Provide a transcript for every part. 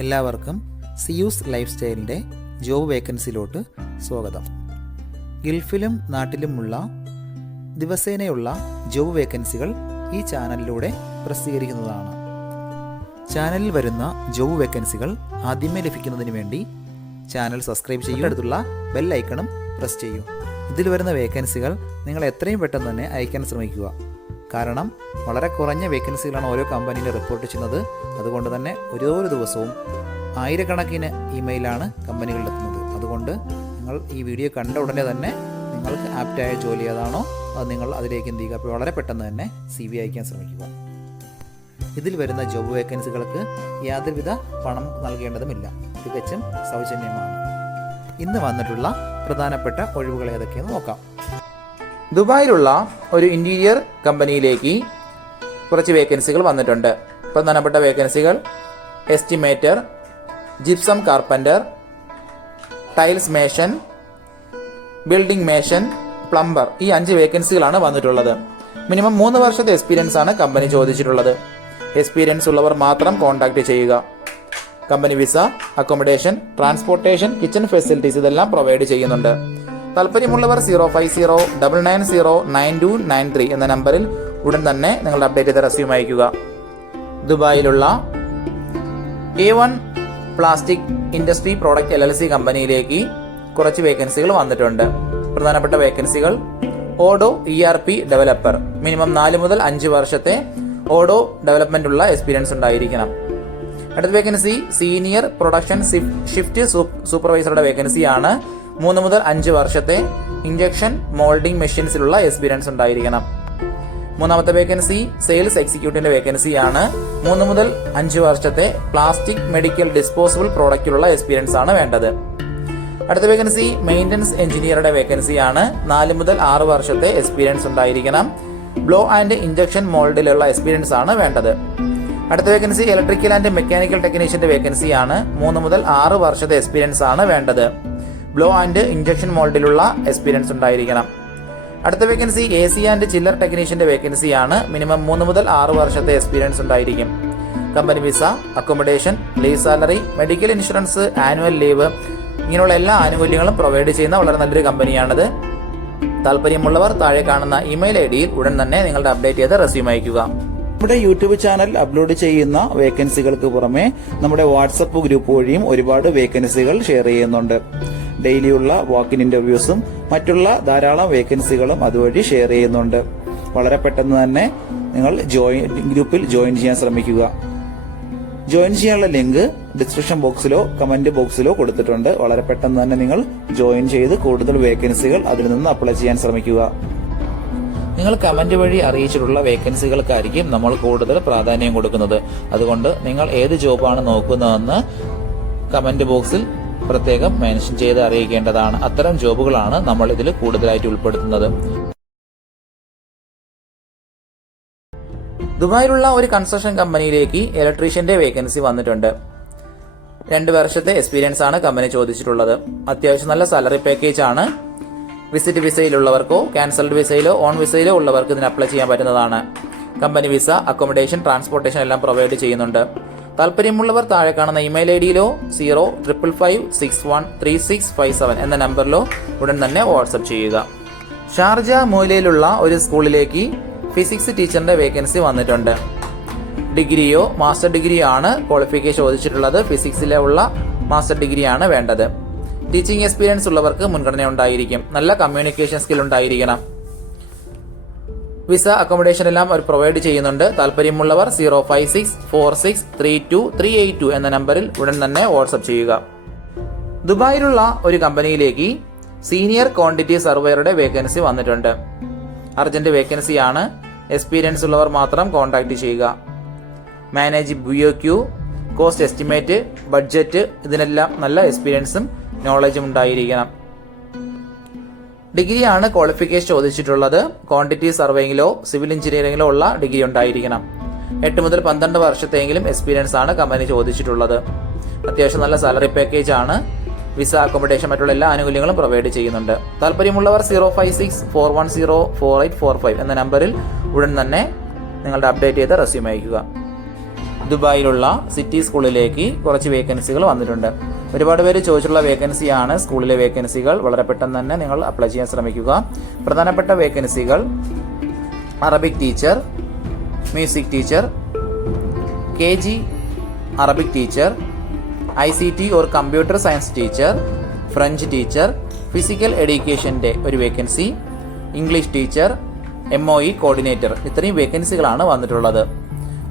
എല്ലാവർക്കും Zeus life സ്റ്റൈലിൻ്റെ job വേക്കൻസിയിലോട്ട് സ്വാഗതം. ഗൾഫിലും നാട്ടിലുമുള്ള ദിവസേനയുള്ള job വേക്കൻസികൾ ഈ ചാനലിലൂടെ പ്രസിദ്ധീകരിക്കുന്നതാണ്. ചാനലിൽ വരുന്ന ജോബ് വേക്കൻസികൾ ആദ്യമേ ലഭിക്കുന്നതിന് വേണ്ടി ചാനൽ സബ്സ്ക്രൈബ് ചെയ്യുക, അടുത്തുള്ള ബെൽ ഐക്കണും പ്രസ് ചെയ്യൂ. ഇതിൽ വരുന്ന വേക്കൻസികൾ നിങ്ങൾ എത്രയും പെട്ടെന്ന് തന്നെ അയക്കാൻ ശ്രമിക്കുക. കാരണം വളരെ കുറഞ്ഞ വേക്കൻസികളാണ് ഓരോ കമ്പനിയിൽ റിപ്പോർട്ട് ചെയ്യുന്നത്. അതുകൊണ്ട് തന്നെ ഓരോ ദിവസവും ആയിരക്കണക്കിന് ഇമെയിലാണ് കമ്പനികളിലെത്തുന്നത്. അതുകൊണ്ട് നിങ്ങൾ ഈ വീഡിയോ കണ്ട ഉടനെ തന്നെ നിങ്ങൾക്ക് ആപ്റ്റായ ജോലി ഏതാണോ അത് നിങ്ങൾ അതിലേക്ക് എന്ത് ചെയ്യുക, അപ്പോൾ വളരെ പെട്ടെന്ന് തന്നെ CV അയക്കാൻ ശ്രമിക്കുക. ഇതിൽ വരുന്ന ജോബ് വേക്കൻസികൾക്ക് യാതൊരുവിധ പണം നൽകേണ്ടതുമില്ല, തികച്ചും സൗജന്യമാണ്. ഇന്ന് വന്നിട്ടുള്ള പ്രധാനപ്പെട്ട ഒഴിവുകൾ ഏതൊക്കെയെന്ന് നോക്കാം. ദുബായിലുള്ള ഒരു ഇൻറ്റീരിയർ കമ്പനിയിലേക്ക് കുറച്ച് വേക്കൻസികൾ വന്നിട്ടുണ്ട്. പ്രധാനപ്പെട്ട വേക്കൻസികൾ estimator, gypsum carpenter, tiles mason, building mason, plumber, ഈ 5 വേക്കൻസികളാണ് വന്നിട്ടുള്ളത്. മിനിമം 3 വർഷത്തെ എക്സ്പീരിയൻസ് ആണ് കമ്പനി ചോദിച്ചിട്ടുള്ളത്. എക്സ്പീരിയൻസ് ഉള്ളവർ മാത്രം കോൺടാക്ട് ചെയ്യുക. Company visa, accommodation, transportation, kitchen facilities ഇതെല്ലാം പ്രൊവൈഡ് ചെയ്യുന്നുണ്ട്. താല്പര്യമുള്ളവർ 05090929293 എന്ന നമ്പറിൽ ഉടൻ തന്നെ നിങ്ങളുടെ അപ്ഡേറ്റ് ചെയ്ത റെസ്യൂം അയയ്ക്കുക. ദുബായിലുള്ള A1 plastic industry product LLC കമ്പനിയിലേക്ക് കുറച്ച് വേക്കൻസികൾ വന്നിട്ടുണ്ട്. പ്രധാനപ്പെട്ട വേക്കൻസികൾ ഓഡോ ERP ഡെവലപ്പർ, മിനിമം 4 മുതൽ 5 വർഷത്തെ ഓഡോ ഡെവലപ്മെന്റ് ഉള്ള എക്സ്പീരിയൻസ് ഉണ്ടായിരിക്കണം. അടുത്ത വേക്കൻസി സീനിയർ പ്രൊഡക്ഷൻ ഷിഫ്റ്റ് സൂപ്പർവൈസറുടെ വേക്കൻസിയാണ്. 3 മുതൽ 5 വർഷത്തെ ഇഞ്ചക്ഷൻ മോൾഡിംഗ് മെഷീൻസിലുള്ള എക്സ്പീരിയൻസ് ഉണ്ടായിരിക്കണം. മൂന്നാമത്തെ വേക്കൻസി സെയിൽസ് എക്സിക്യൂട്ടീവിന്റെ വേക്കൻസിയാണ്. 3 മുതൽ 5 വർഷത്തെ പ്ലാസ്റ്റിക് മെഡിക്കൽ ഡിസ്പോസിബിൾ പ്രോഡക്റ്റിലുള്ള എക്സ്പീരിയൻസ് ആണ് വേണ്ടത്. അടുത്ത വേക്കൻസി മെയിൻ്റനൻസ് എഞ്ചിനീയറുടെ വേക്കൻസിയാണ്. 4 മുതൽ 6 വർഷത്തെ എക്സ്പീരിയൻസ് ഉണ്ടായിരിക്കണം. ബ്ലോ ആൻഡ് ഇഞ്ചക്ഷൻ മോൾഡിലുള്ള എക്സ്പീരിയൻസ് ആണ് വേണ്ടത്. അടുത്ത വേക്കൻസി ഇലക്ട്രിക്കൽ ആൻഡ് മെക്കാനിക്കൽ ടെക്നീഷ്യന്റെ വേക്കൻസിയാണ്. 3 മുതൽ 6 വർഷത്തെ എക്സ്പീരിയൻസ് ആണ് വേണ്ടത്. ബ്ലോ ആൻഡ് ഇഞ്ചക്ഷൻ മോൾഡിലുള്ള എക്സ്പീരിയൻസ് ഉണ്ടായിരിക്കണം. അടുത്ത വേക്കൻസി AC ആൻഡ് ചില്ലർ ടെക്നീഷ്യന്റെ വേക്കൻസിയാണ്. മിനിമം 3 മുതൽ 6 വർഷത്തെ എക്സ്പീരിയൻസ് ഉണ്ടായിരിക്കും. Company visa, accommodation, leave salary, medical insurance, annual leave ഇങ്ങനെയുള്ള എല്ലാ ആനുകൂല്യങ്ങളും പ്രൊവൈഡ് ചെയ്യുന്ന വളരെ നല്ലൊരു കമ്പനിയാണിത്. താല്പര്യമുള്ളവർ താഴെ കാണുന്ന ഇമെയിൽ ID-യിൽ ഉടൻ തന്നെ നിങ്ങളുടെ അപ്ഡേറ്റ് ചെയ്ത റെസ്യൂം അയയ്ക്കുക. നമ്മുടെ യൂട്യൂബ് ചാനൽ അപ്ലോഡ് ചെയ്യുന്ന വേക്കൻസികൾക്ക് പുറമെ നമ്മുടെ വാട്സപ്പ് ഗ്രൂപ്പ് വഴിയും ഒരുപാട് വേക്കൻസികൾ ഷെയർ ചെയ്യുന്നുണ്ട്. ഡെയിലിയുള്ള വാക്കിൻ ഇന്റർവ്യൂസും മറ്റുള്ള ധാരാളം വേക്കൻസികളും അതുവഴി ഷെയർ ചെയ്യുന്നുണ്ട്. വളരെ പെട്ടെന്ന് തന്നെ നിങ്ങൾ ഗ്രൂപ്പിൽ ജോയിൻ ചെയ്യാൻ ശ്രമിക്കുക. ജോയിൻ ചെയ്യാനുള്ള ലിങ്ക് ഡിസ്ക്രിപ്ഷൻ ബോക്സിലോ കമന്റ് ബോക്സിലോ കൊടുത്തിട്ടുണ്ട്. വളരെ പെട്ടെന്ന് തന്നെ നിങ്ങൾ ജോയിൻ ചെയ്ത് കൂടുതൽ വേക്കൻസികൾ അതിൽ നിന്ന് അപ്ലൈ ചെയ്യാൻ ശ്രമിക്കുക. നിങ്ങൾ കമന്റ് വഴി അറിയിച്ചിട്ടുള്ള വേക്കൻസികൾക്കായിരിക്കും നമ്മൾ കൂടുതൽ പ്രാധാന്യം കൊടുക്കുന്നത്. അതുകൊണ്ട് നിങ്ങൾ ഏത് ജോബാണ് നോക്കുന്നതെന്ന് കമന്റ് ബോക്സിൽ പ്രത്യേകം മെൻഷൻ ചെയ്ത് അറിയിക്കേണ്ടതാണ്. അത്തരം ജോബുകളാണ് നമ്മൾ ഇതിൽ കൂടുതലായിട്ട് ഉൾപ്പെടുത്തുന്നത്. ദുബായിലുള്ള ഒരു കൺസ്ട്രക്ഷൻ കമ്പനിയിലേക്ക് ഇലക്ട്രീഷ്യന്റെ വേക്കൻസി വന്നിട്ടുണ്ട്. 2 വർഷത്തെ എക്സ്പീരിയൻസ് ആണ് കമ്പനി ചോദിച്ചിട്ടുള്ളത്. അത്യാവശ്യം നല്ല സാലറി പാക്കേജ് ആണ്. വിസിറ്റ് വിസയിലുള്ളവർക്കോ ക്യാൻസൽഡ് വിസയിലോ ഓൺ വിസയിലോ ഉള്ളവർക്ക് ഇതിന് അപ്ലൈ ചെയ്യാൻ പറ്റുന്നതാണ്. കമ്പനി വിസ, അക്കോമഡേഷൻ, ട്രാൻസ്പോർട്ടേഷൻ എല്ലാം പ്രൊവൈഡ് ചെയ്യുന്നുണ്ട്. താല്പര്യമുള്ളവർ താഴെ കാണുന്ന ഇമെയിൽ ID-യിലോ 055513657 എന്ന നമ്പറിലോ ഉടൻ തന്നെ വാട്സപ്പ് ചെയ്യുക. ഷാർജ മൂലയിലുള്ള ഒരു സ്കൂളിലേക്ക് ഫിസിക്സ് ടീച്ചറിന്റെ വേക്കൻസി വന്നിട്ടുണ്ട്. ഡിഗ്രിയോ മാസ്റ്റർ ഡിഗ്രിയോ ആണ് ക്വാളിഫിക്കേഷൻ ചോദിച്ചിട്ടുള്ളത്. ഫിസിക്സിലെ ഉള്ള മാസ്റ്റർ ഡിഗ്രിയാണ് വേണ്ടത്. ടീച്ചിങ് എക്സ്പീരിയൻസ് ഉള്ളവർക്ക് മുൻഗണന ഉണ്ടായിരിക്കും. നല്ല കമ്മ്യൂണിക്കേഷൻ സ്കിൽ ഉണ്ടായിരിക്കണം. വിസ, അക്കോമഡേഷൻ എല്ലാം അവർ പ്രൊവൈഡ് ചെയ്യുന്നുണ്ട്. താല്പര്യമുള്ളവർ 05646323882 എന്ന നമ്പറിൽ ഉടൻ തന്നെ വാട്സപ്പ് ചെയ്യുക. ദുബായിലുള്ള ഒരു കമ്പനിയിലേക്ക് സീനിയർ ക്വാണ്ടിറ്റി സർവേയറുടെ വേക്കൻസി വന്നിട്ടുണ്ട്. അർജന്റ് വേക്കൻസിയാണ്. എക്സ്പീരിയൻസ് ഉള്ളവർ മാത്രം കോൺടാക്ട് ചെയ്യുക. Manage BOQ, cost estimate, budget ഇതിനെല്ലാം നല്ല എക്സ്പീരിയൻസും നോളജും ഉണ്ടായിരിക്കണം. ഡിഗ്രിയാണ് ക്വാളിഫിക്കേഷൻ ചോദിച്ചിട്ടുള്ളത്. ക്വാണ്ടിറ്റി സർവേയിങ്ങിലോ സിവിൽ എഞ്ചിനീയറിംഗിലോ ഉള്ള ഡിഗ്രി ഉണ്ടായിരിക്കണം. 8 മുതൽ 12 വർഷത്തെങ്കിലും എക്സ്പീരിയൻസ് ആണ് കമ്പനി ചോദിച്ചിട്ടുള്ളത്. അത്യാവശ്യം നല്ല സാലറി പാക്കേജ് ആണ്. വിസ, അക്കോമഡേഷൻ മറ്റുള്ള എല്ലാ ആനുകൂല്യങ്ങളും പ്രൊവൈഡ് ചെയ്യുന്നുണ്ട്. താല്പര്യമുള്ളവർ 05641048485 എന്ന നമ്പറിൽ ഉടൻ തന്നെ നിങ്ങളുടെ അപ്ഡേറ്റ് ചെയ്ത റെസ്യൂം അയക്കുക. ദുബായിലുള്ള സിറ്റി സ്കൂളിലേക്ക് കുറച്ച് വേക്കൻസികൾ വന്നിട്ടുണ്ട്. ഒരുപാട് പേര് ചോദിച്ചിട്ടുള്ള വേക്കൻസിയാണ് സ്കൂളിലെ വേക്കൻസികൾ. വളരെ പെട്ടെന്ന് തന്നെ നിങ്ങൾ അപ്ലൈ ചെയ്യാൻ ശ്രമിക്കുക. പ്രധാനപ്പെട്ട വേക്കൻസികൾ Arabic teacher, music teacher, KG Arabic teacher, ICT or computer science teacher, French teacher, physical എഡ്യൂക്കേഷൻ്റെ ഒരു vacancy, English teacher, MOE coordinator. ഇത്രയും വേക്കൻസികളാണ് വന്നിട്ടുള്ളത്.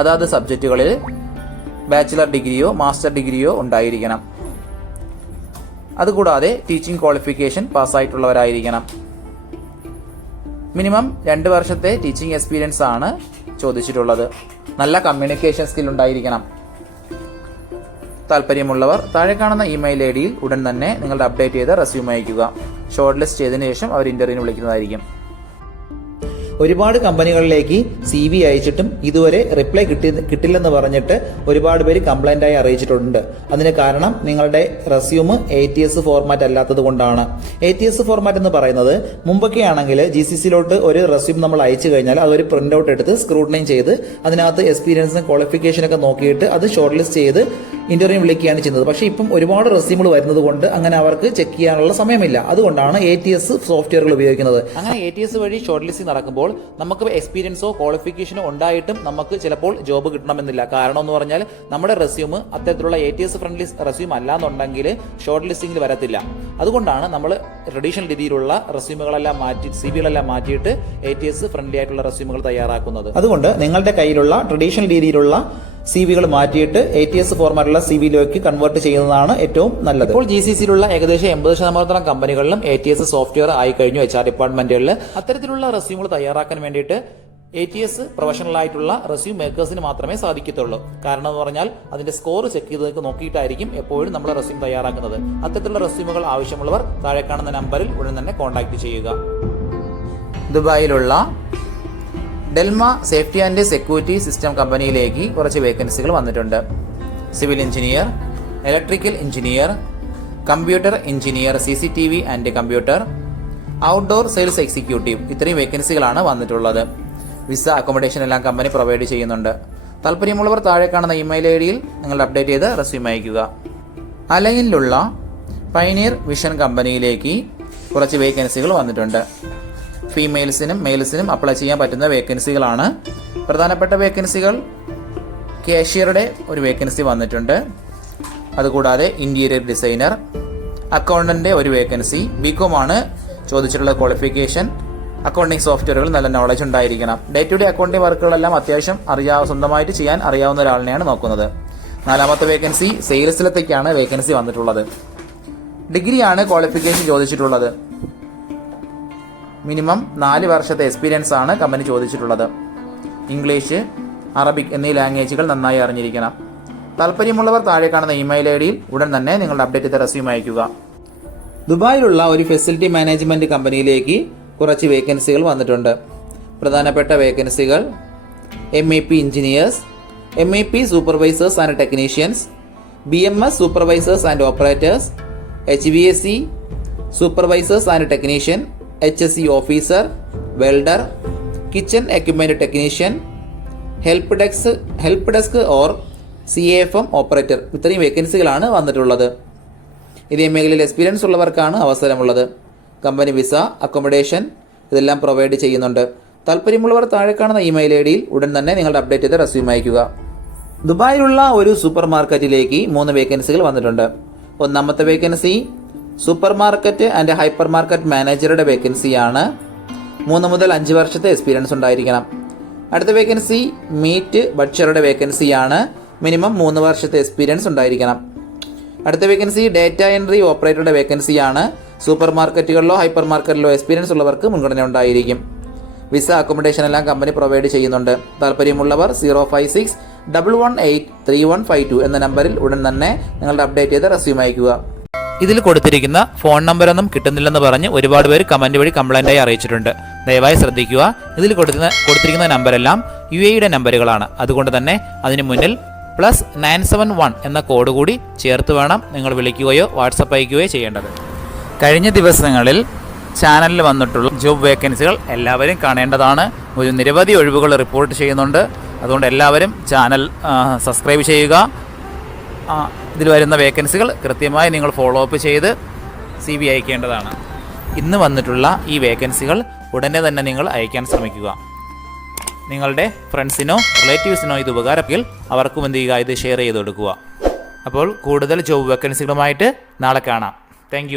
അതാത് സബ്ജക്റ്റുകളിൽ ബാച്ചിലർ ഡിഗ്രിയോ മാസ്റ്റർ ഡിഗ്രിയോ ഉണ്ടായിരിക്കണം. അതുകൂടാതെ ടീച്ചിങ് ക്വാളിഫിക്കേഷൻ പാസ്സായിട്ടുള്ളവരായിരിക്കണം. മിനിമം 2 വർഷത്തെ ടീച്ചിങ് എക്സ്പീരിയൻസ് ആണ് ചോദിച്ചിട്ടുള്ളത്. നല്ല കമ്മ്യൂണിക്കേഷൻ സ്കിൽ ഉണ്ടായിരിക്കണം. താല്പര്യമുള്ളവർ താഴെ കാണുന്ന ഇമെയിൽ ID-യിൽ ഉടൻ തന്നെ നിങ്ങളുടെ അപ്ഡേറ്റ് ചെയ്ത റെസ്യൂം അയയ്ക്കുക. ഷോർട്ട് ലിസ്റ്റ് ചെയ്തതിനു ശേഷം അവർ ഇന്റർവ്യൂവിന് വിളിക്കുന്നതായിരിക്കും. ഒരുപാട് കമ്പനികളിലേക്ക് CV അയച്ചിട്ടും ഇതുവരെ റിപ്ലൈ കിട്ടില്ലെന്ന് പറഞ്ഞിട്ട് ഒരുപാട് പേര് കംപ്ലൈൻ്റായി അറിയിച്ചിട്ടുണ്ട്. അതിന് കാരണം നിങ്ങളുടെ റെസ്യൂം ATS ഫോർമാറ്റ് അല്ലാത്തത് കൊണ്ടാണ്. ATS ഫോർമാറ്റ് എന്ന് പറയുന്നത് മുമ്പൊക്കെ ആണെങ്കിൽ GCCയിലോട്ട് ഒരു റെസ്യൂം നമ്മൾ അയച്ചു കഴിഞ്ഞാൽ അതൊരു പ്രിന്റ് ഔട്ട് എടുത്ത് സ്ക്രൂട്ടനൈൻ ചെയ്ത് അതിനകത്ത് എക്സ്പീരിയൻസും ക്വാളിഫിക്കേഷനൊക്കെ നോക്കിയിട്ട് അത് ഷോർട്ട് ലിസ്റ്റ് ചെയ്ത് ഇന്റർവ്യൂ വിളിക്കുകയാണ് ചെയ്യുന്നത്. പക്ഷേ ഇപ്പം ഒരുപാട് റെസ്യൂമുകൾ വരുന്നത് കൊണ്ട് അങ്ങനെ അവർക്ക് ചെക്ക് ചെയ്യാനുള്ള സമയമില്ല. അതുകൊണ്ടാണ് ATS സോഫ്റ്റ്വെയറുകൾ ഉപയോഗിക്കുന്നത്. അങ്ങനെ ATS വഴി ഷോർട്ട് ലിസ്റ്റിംഗ് നടക്കുമ്പോൾ നമുക്ക് എക്സ്പീരിയൻസോ ക്വാളിഫിക്കേഷനോ ഉണ്ടായിട്ടും നമുക്ക് ചിലപ്പോൾ ജോബ് കിട്ടണമെന്നില്ല. കാരണം എന്ന് പറഞ്ഞാൽ നമ്മുടെ റെസ്യൂം അത്തരത്തിലുള്ള ATS ഫ്രണ്ട്ലി റെസ്യൂം അല്ലാന്നുണ്ടെങ്കിൽ ഷോർട്ട് ലിസ്റ്റിംഗിൽ വരത്തില്ല. അതുകൊണ്ടാണ് നമ്മൾ ട്രഡീഷണൽ രീതിയിലുള്ള റെസ്യൂമുകളെല്ലാം മാറ്റി CVകളെല്ലാം മാറ്റിയിട്ട് ATS ഫ്രണ്ട്ലി ആയിട്ടുള്ള റെസ്യൂമുകൾ തയ്യാറാക്കുന്നത്. അതുകൊണ്ട് നിങ്ങളുടെ കയ്യിലുള്ള ട്രഡീഷണൽ രീതിയിലുള്ള CVകൾ മാറ്റിയിട്ട് ATS ഫോർമാറ്റുള്ള CVയിലേക്ക് കൺവേർട്ട് ചെയ്യുന്നതാണ് ഏറ്റവും നല്ലത്. ഇപ്പോൾ GCCയിലുള്ള ഏകദേശം 80% കമ്പനികളിലും ATS സോഫ്റ്റ്വെയർ ആയി കഴിഞ്ഞു. HR ഡിപ്പാർട്ട്മെന്റുകളിൽ അത്തരത്തിലുള്ള റെസ്യൂമുകൾ തയ്യാറാക്കാൻ വേണ്ടിയിട്ട് ATS പ്രൊഫഷണൽ ആയിട്ടുള്ള റെസ്യൂം മേക്കേഴ്സിന് മാത്രമേ സാധിക്കത്തുള്ളൂ. കാരണം എന്ന് പറഞ്ഞാൽ അതിന്റെ സ്കോർ ചെക്ക് ചെയ്ത് നോക്കിയിട്ടായിരിക്കും എപ്പോഴും നമ്മൾ റെസ്യൂം തയ്യാറാക്കുന്നത്. അത്തരത്തിലുള്ള റെസ്യൂമുകൾ ആവശ്യമുള്ളവർ താഴെ കാണുന്ന നമ്പറിൽ ഉടൻ തന്നെ കോൺടാക്ട് ചെയ്യുക. ദുബായിലുള്ള Delma safety and security system കമ്പനിയിലേക്ക് കുറച്ച് വേക്കൻസികൾ വന്നിട്ടുണ്ട്. Civil engineer, electrical engineer, computer engineer, CCTV and computer, outdoor sales executive. ഇത്രയും വേക്കൻസികളാണ് വന്നിട്ടുള്ളത്. വിസ അക്കോമഡേഷൻ എല്ലാം കമ്പനി പ്രൊവൈഡ് ചെയ്യുന്നുണ്ട്. താല്പര്യമുള്ളവർ താഴെ കാണുന്ന ഇമെയിൽ ID-യിൽ നിങ്ങൾ അപ്ഡേറ്റ് ചെയ്ത് റെസ്യൂം അയയ്ക്കുക. അലൈനിലുള്ള പൈനീർ വിഷൻ കമ്പനിയിലേക്ക് കുറച്ച് വേക്കൻസികൾ വന്നിട്ടുണ്ട്. ഫീമെയിൽസിനും മെയിൽസിനും അപ്ലൈ ചെയ്യാൻ പറ്റുന്ന വേക്കൻസികളാണ്. പ്രധാനപ്പെട്ട വേക്കൻസികൾ കാഷ്യറുടെ ഒരു വേക്കൻസി വന്നിട്ടുണ്ട്. അതുകൂടാതെ ഇന്റീരിയർ ഡിസൈനർ, അക്കൗണ്ടന്റ് ഒരു വേക്കൻസി. BCom ആണ് ചോദിച്ചിട്ടുള്ള ക്വാളിഫിക്കേഷൻ. അക്കൗണ്ടിംഗ് സോഫ്റ്റ്വെയറുകൾ നല്ല നോളജ് ഉണ്ടായിരിക്കണം. ഡേ ടു ഡേ അക്കൗണ്ടിംഗ് വർക്കുകളെല്ലാം അത്യാവശ്യം സ്വന്തമായിട്ട് ചെയ്യാൻ അറിയാവുന്ന ഒരാളിനെയാണ് നോക്കുന്നത്. 4ാമത്തെ വേക്കൻസി സെയിൽസിലത്തേക്കാണ് വേക്കൻസി വന്നിട്ടുള്ളത്. ഡിഗ്രിയാണ് ക്വാളിഫിക്കേഷൻ ചോദിച്ചിട്ടുള്ളത്. മിനിമം 4 വർഷത്തെ എക്സ്പീരിയൻസ് ആണ് കമ്പനി ചോദിച്ചിട്ടുള്ളത്. ഇംഗ്ലീഷ്, അറബിക് എന്നീ ലാംഗ്വേജുകൾ നന്നായി അറിഞ്ഞിരിക്കണം. താല്പര്യമുള്ളവർ താഴെ കാണുന്ന ഇമെയിൽ ID-യിൽ ഉടൻ തന്നെ നിങ്ങളുടെ അപ്ഡേറ്റ് ചെയ്ത റെസ്യൂം അയയ്ക്കുക. ദുബായിലുള്ള ഒരു ഫെസിലിറ്റി മാനേജ്മെന്റ് കമ്പനിയിലേക്ക് കുറച്ച് വേക്കൻസികൾ വന്നിട്ടുണ്ട്. പ്രധാനപ്പെട്ട വേക്കൻസികൾ MEP engineers, MEP supervisors and technicians, BMS supervisors and operators, HVAC supervisors and technician, HSE officer, welder, kitchen equipment technician, help desk or CAFM operator. ഇത്രയും വേക്കൻസികളാണ് വന്നിട്ടുള്ളത്. ഇതേ മേഖലയിൽ എക്സ്പീരിയൻസ് ഉള്ളവർക്കാണ് അവസരമുള്ളത്. കമ്പനി വിസ, അക്കോമഡേഷൻ ഇതെല്ലാം പ്രൊവൈഡ് ചെയ്യുന്നുണ്ട്. താല്പര്യമുള്ളവർ താഴെ കാണുന്ന ഇമെയിൽ ID-യിൽ ഉടൻ തന്നെ നിങ്ങളുടെ അപ്ഡേറ്റ് ചെയ്ത റെസ്യൂം അയയ്ക്കുക. ദുബായിലുള്ള ഒരു സൂപ്പർ മാർക്കറ്റിലേക്ക് 3 വേക്കൻസികൾ വന്നിട്ടുണ്ട്. 1ാമത്തെ vacancy super market and hyper market മാനേജറുടെ വേക്കൻസിയാണ്. 3 മുതൽ 5 വർഷത്തെ എക്സ്പീരിയൻസ് ഉണ്ടായിരിക്കണം. അടുത്ത വേക്കൻസി മീറ്റ് ബട്ട്ഷറുടെ വേക്കൻസിയാണ്. മിനിമം 3 വർഷത്തെ എക്സ്പീരിയൻസ് ഉണ്ടായിരിക്കണം. അടുത്ത വേക്കൻസി ഡേറ്റ എൻട്രി ഓപ്പറേറ്ററുടെ വേക്കൻസിയാണ്. സൂപ്പർ മാർക്കറ്റുകളിലോ ഹൈപ്പർ മാർക്കറ്റിലോ എക്സ്പീരിയൻസ് ഉള്ളവർക്ക് മുൻഗണന ഉണ്ടായിരിക്കും. വിസ അക്കോമഡേഷൻ എല്ലാം കമ്പനി പ്രൊവൈഡ് ചെയ്യുന്നുണ്ട്. താല്പര്യമുള്ളവർ 056-118-3152 എന്ന നമ്പറിൽ ഉടൻ തന്നെ നിങ്ങളുടെ അപ്ഡേറ്റ് ചെയ്ത റെസ്യൂം അയയ്ക്കുക. ഇതിൽ കൊടുത്തിരിക്കുന്ന ഫോൺ നമ്പറൊന്നും കിട്ടുന്നില്ലെന്ന് പറഞ്ഞ് ഒരുപാട് പേര് കമന്റ് വഴി കംപ്ലൈന്റായി അറിയിച്ചിട്ടുണ്ട്. ദയവായി ശ്രദ്ധിക്കുക. ഇതിൽ കൊടുത്തിരിക്കുന്ന നമ്പരെല്ലാം UAE നമ്പറുകളാണ്. അതുകൊണ്ട് തന്നെ അതിന് മുന്നിൽ +971 എന്ന കോഡ് കൂടി ചേർത്ത് വേണം നിങ്ങൾ വിളിക്കുകയോ വാട്സപ്പ് അയക്കുകയോ ചെയ്യേണ്ടത്. കഴിഞ്ഞ ദിവസങ്ങളിൽ ചാനലിൽ വന്നിട്ടുള്ള ജോബ് വേക്കൻസികൾ എല്ലാവരും കാണേണ്ടതാണ്. ഒരു നിരവധി ഒഴിവുകൾ റിപ്പോർട്ട് ചെയ്യുന്നുണ്ട്. അതുകൊണ്ട് എല്ലാവരും ചാനൽ സബ്സ്ക്രൈബ് ചെയ്യുക. ഇതിൽ വരുന്ന വേക്കൻസികൾ കൃത്യമായി നിങ്ങൾ ഫോളോ അപ്പ് ചെയ്ത് CV അയക്കേണ്ടതാണ്. ഇന്ന് വന്നിട്ടുള്ള ഈ വേക്കൻസികൾ ഉടനെ തന്നെ നിങ്ങൾ അയക്കാൻ ശ്രമിക്കുക. നിങ്ങളുടെ ഫ്രണ്ട്സിനോ റിലേറ്റീവ്സിനോ ഇത് ഉപകാരമെങ്കിൽ അവർക്കും എന്ത് ചെയ്യുക, ഇത് ഷെയർ ചെയ്ത് കൊടുക്കുക. അപ്പോൾ കൂടുതൽ ജോബ് വേക്കൻസികളുമായിട്ട് നാളെ കാണാം. താങ്ക്